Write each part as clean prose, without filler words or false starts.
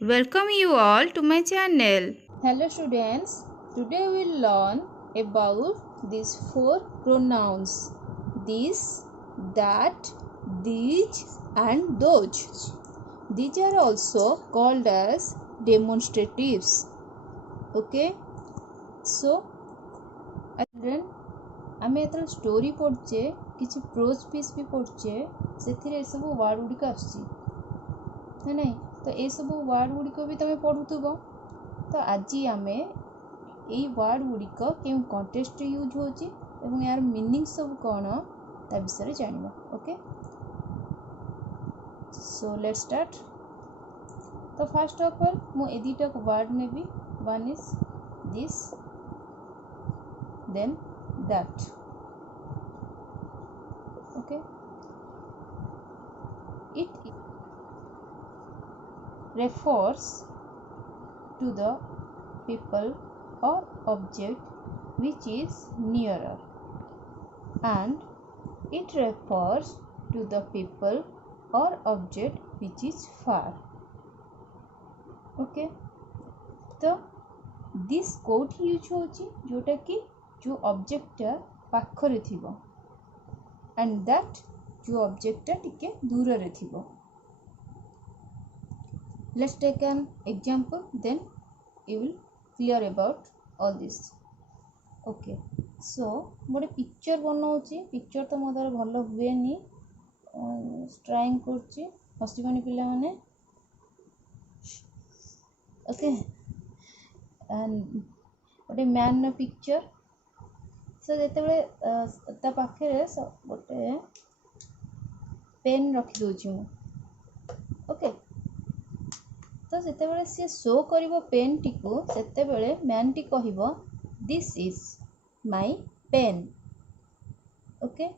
Welcome you all to my channel. Hello students, today we will learn about these four pronouns: this, that, these and those. These are also called as demonstratives. Okay, so children, आम ये story पढ़ुचे किसी pros piece भी पढ़ुचे से सब word गुड़िक आसुची है नहीं तो ये सब वर्ड गुड़िक भी तुम पढ़ुव तो आज आम यही वर्ड गुड़िक क्यों कंटेस्ट यूज होची एवं यार मीनिंग सब कौन ता विषय जानिबा ओके सो लेट्स स्टार्ट तो फर्स्ट ऑफ ऑल मु ए दुटा वर्ड नेबी one is this then that okay it refers to the people or object which is nearer and it refers to the people or object which is far okay तो this कोठी use होची जोटा कि जो ऑब्जेक्टटा पाखरे थिबो and that जो ऑब्जेक्टटा टिके दूर रे थिबो let's take an example then you will clear about all this okay so गोटे पिक्चर बनाऊँगी पिक्चर तो मो द्वारा भल हुए ट्राइंग कर हसबानी पिला माने ओके गोटे मैन पिक्चर सो जिते पाखे गोटे पेन रखिदे ओके तो जिते सी शो कर पेन टी को से मैन टी कह this is my pen okay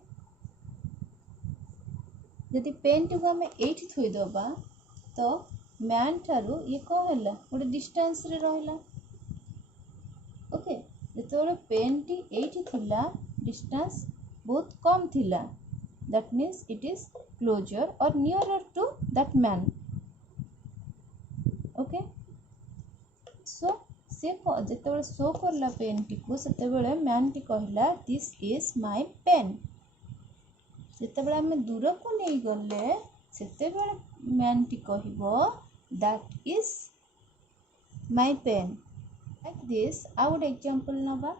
जदि पेन टी को आम ये थोईदबा तो मैन ठारू ये कौन है गोटे डिस्टेंस रे रहिला ओके जिते पेन टी एठी थिला डिस्टेंस बहुत कम थिला that means it is closer और nearer to that man okay so से जिते शो करला पेन टी को से मैन टी कहला दिस इज माय पेन जिते आम दूर को नहीं गले से मैन टी कहब that is my pen like this आ गोटे एग्जांपल नबा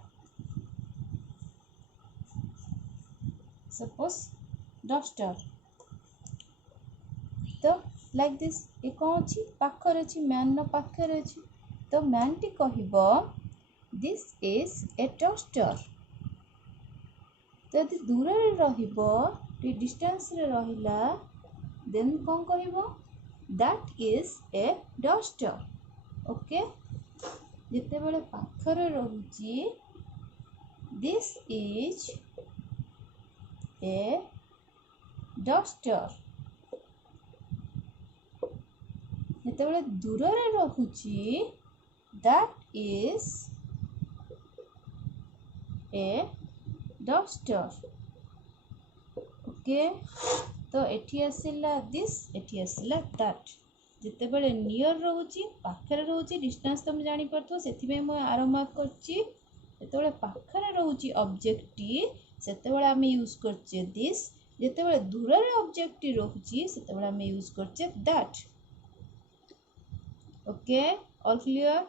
सपोज डस्टर तो लाइक दिस ये कौन अच्छी पाखर अच्छी मैन पाखर अच्छी तो मैन टी कहब दिस इज ए डस्टर तो यदि दूर रे डिस्टेंस रे रहिला देन कौन कहब that is a duster okay जिते बड़े पाखरे रहुची दिस इज ए डस्टर जिते बड़े दूर रे रहुची that is a duster okay तो एठी आसिला दिस एठी आसिला दैट जिते बड़े नियर रोची पाखरे रोची डिस्टेंस तुम जानी परथो सेथि मैं आरो मार्क करची जेते पाखरे रोची ऑब्जेक्ट टी सेते बड़े आम यूज करचे दिस जिते बड़े दूर रे ऑब्जेक्ट टी रोची सेते बड़े आम यूज करचे that okay all clear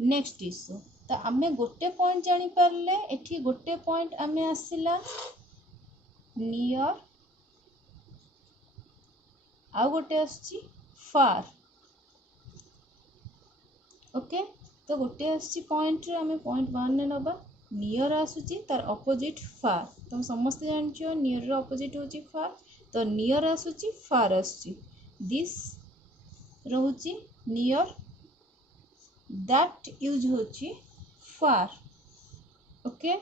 next issue तो आम गोटे पॉइंट जानी पारले एठी गोटे पॉइंट आम आसिला नियर आ गोटे आछि फार ओके तो गोटे आछि पॉइंट रे आम पॉइंट वन ने नबा नियर आसुची तार ऑपोजिट फार तुम समस्त जानछो नियर रो ऑपोजिट होची फार तो नियर आसुची फार आसुची दिस रहउची नियर दैट यूज होची फार ओके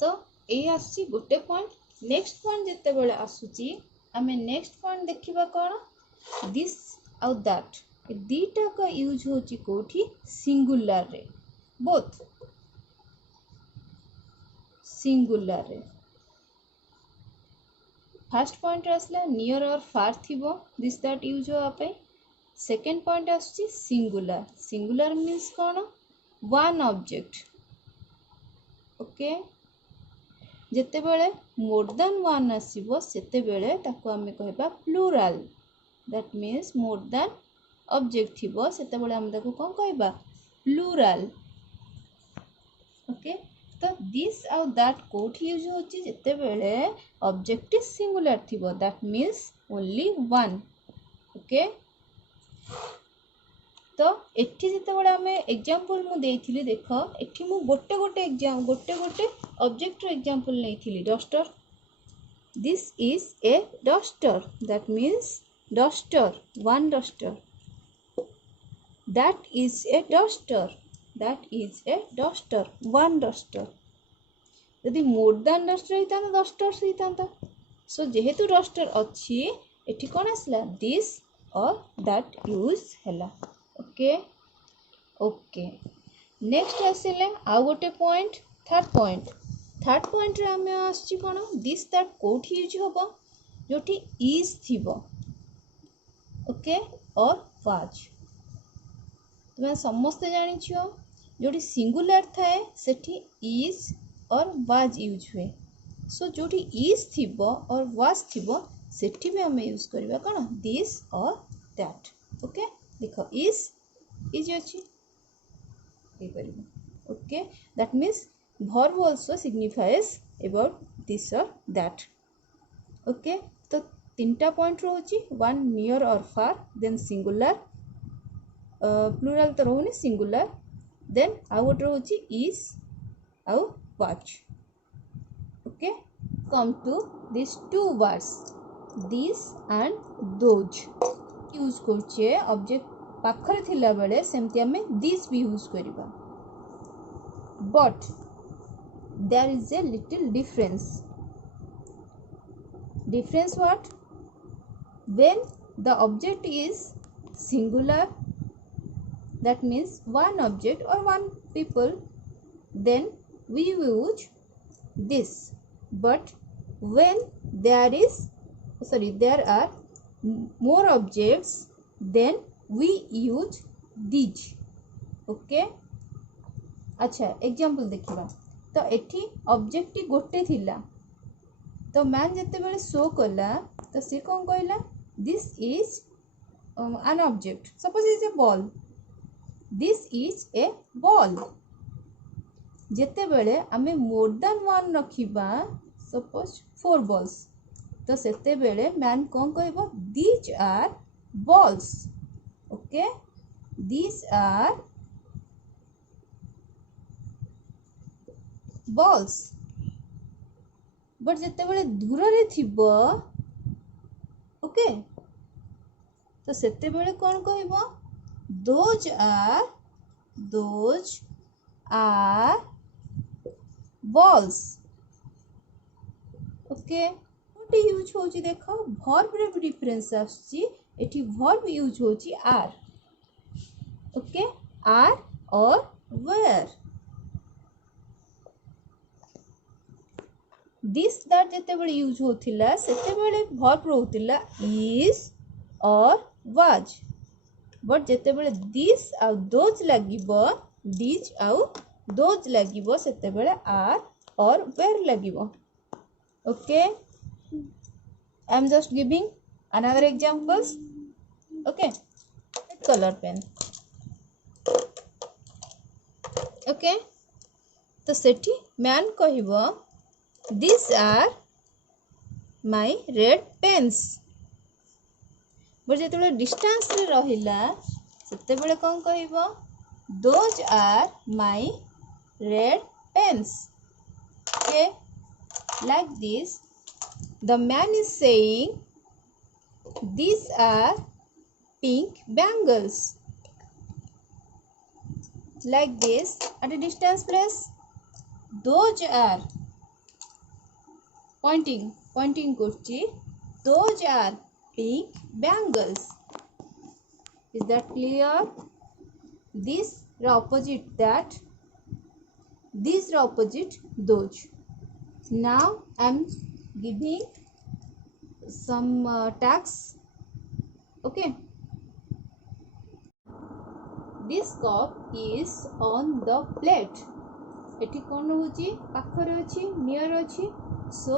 तो ये आसुची गोटे पॉइंट नेक्स्ट पॉइंट जेते बेले आसुची आमे नेक्स्ट पॉइंट देखिबा कोन दिस आउ दैट दीटा का यूज होची कोठी सिंगुलर रे बोथ सिंगुलर रे फर्स्ट पॉइंट आसला नियर और फार थिबो दिस दैट यूज हो आपे सेकेंड पॉइंट आसुची सिंगुलर. सिंगुलर मीन्स कौन? One object. ओके, जेतेबेले मोर देन वन आसीबो सेतेबेले ताको आमे कहबा plural. That means more than object थिबो सेतेबेले आमे ताको कोन कहबा? प्लूराल. ओके, तो दिस आउ दैट कोठी यूज होची जेतेबेले ऑब्जेक्ट सिंगुलर थिबो. That means only one. Okay, तो एठी जेतेबेले आमे एग्जांपल मु देइथिली. देखो एठी मु गोटे गोटे ऑब्जेक्ट रो एग्जांपल नेइथिली. Duster. This is a duster. That means duster, one duster. That is a duster. That is a duster, one duster. यदि मोर देन डस्टर होता तो डस्टर्स होता. सो जेहेतु डस्टर अच्छी एठी कोन आसला? दिस और दैट यूज हैला. ओके ओके, नेक्स्ट आसिले आउ गोटे पॉइंट. थर्ड पॉइंट रे आमे आछि कोन? दिस दैट कोठी यूज होबो जोठी इज थिबो. ओके, और वाज. तुम समस्ते जानि छियो जोठी सिंगुलर थाए सेठी इज और वाज यूज हुए. सो जोठी इज थिबो और वाज थिबो सेठी भी आमे यूज करबा कोन? दिस और दैट. ओके, देखो इज अच्छी ये करिबो. Okay, that means verb also signifies about this or that. Okay, तो तीनटा पॉइंट रोची. वन नियर और फार, देन सिंगुलर, प्लूराल तो रोनी सिंगुलर, देन आउ गोटे रोची इज आउ watch. Okay, come to this two words this and those. Use करछे ऑब्जेक्ट पाखरे थिला बेले सेमति हमें दिस भी यूज करिबा. But there is a little difference. Difference what? When the object is singular, that means one object or one people, then we use this. But when there are more objects, then we use these. Okay, अच्छा example देखिबा. तो एठी object गोटे थिला तो man जिते बेले show कला तो सी कौन कहला? This is an object. Suppose is a ball. This is a ball. जिते बेले आमे मोर देन वन रखिबा, सपोज 4 बॉल्स, तो सेते बेले मैन कौन कहबो? These are balls. Okay, these are balls. But जिते बेले दूर रे थिबो, ओके, तो सेते बेले कौन कहबो? Those are balls. ओके, कोटी यूज होची देखो वर्ब रे भी डिफरेंस आछि. एठी वर्ब यूज होची आर. ओके, आर और वेयर. दिस दैट जिते बेले यूज होथिला सेते बेले वर्ब रहउतिला इज और वाज. बट जिते बेले दिस आ दोज लागिबो, दिस आ दोज लागिबो, सेते बेले आर और वेयर लागिबो. Okay, I am just giving another examples. Okay, colour pen. Okay, तो सेठी मैन कहबो These are my red pens. But जेतेबेले डिस्टेंस रे रहिला सेतेबेले कोन कहबो? Those are my red pens. Okay, like this the man is saying these are pink bangles. Like this at a distance place, those are pointing করছি. Those are pink bangles. Is that clear? This the opposite that. These the opposite those. Now I am giving some tags. Okay, This cup is on the plate. एठी कौन होची पाखरे अछि near अछि सो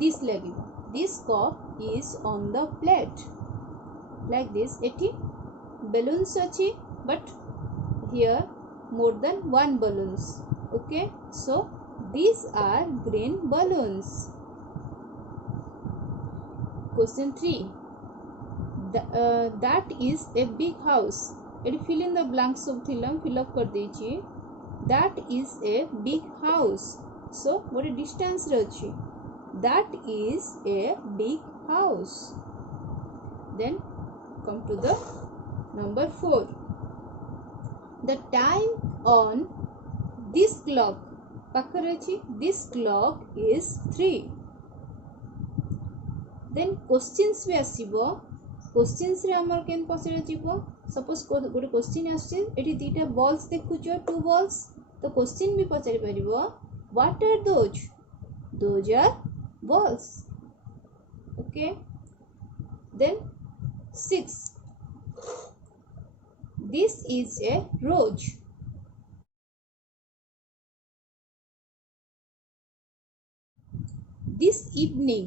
this लागिबो. This cup is on the plate. Like this. एठी balloons अछि but here more than one balloons. Okay, so these are green balloons. Question 3. That is a big house. It fill in the blanks of thilam fill up कर देछि. That is a big house. So what a distance रछि. That is a big house. Then come to the number 4. The time on this clock पाखरे अछि this clock is 3. Then questions भी आसीबो. Questions रे हमर केन पसरे जीवो. Suppose गोटे question आछे एठी दुटा बॉल्स देखुचो 2 बॉल्स तो क्वेश्चन भी पचारि परिबो what are those are balls. Okay then 6 this is a rose. This evening,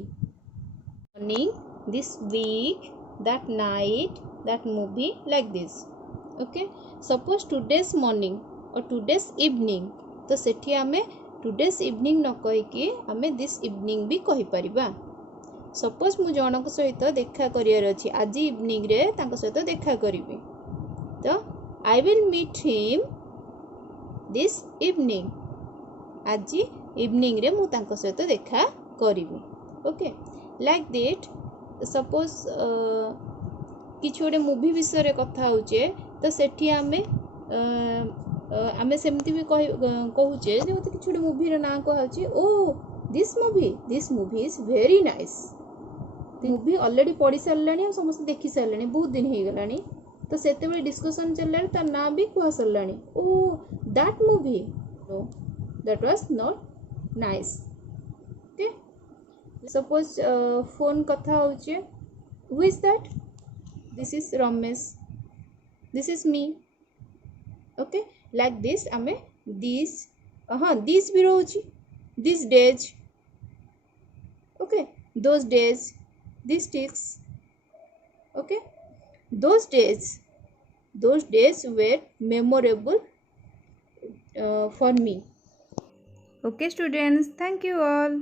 morning, this week, that night, that movie, like this. Okay, suppose today's morning or today's evening तो सेठी आमे today's evening न कहि कि आमे this evening भी कहि परिबा. Suppose मु जनक सहित देखा करियर अछि आज इवनिंग रे तांको सहित देखा करिवि तो I will meet him this evening. आज इवनिंग रे मु तांको सहित देखा करिवि. Okay like that. सपोज किछ गोटे मूवी विषय रे कथा होचे तो सेठी आमे आमे सेमती भी कहूचे जे किछ गोटे मूवी रे नाम कहउची ओ this movie is very nice. Movie already पढ़ी सारलानी समस्त देखि सारलानी बहुत दिन हे गलानी तो सेते बेले डिस्कशन चललानी तार नाम भी कह सारलानी ओ that movie no that was not nice. Okay suppose phone कथा होचे who is that this is Ramesh this is me. Okay like this आमे दिस हाँ दिस भी रोची this days. Okay those days this ticks. Okay those days were memorable for me. Okay, students, thank you all.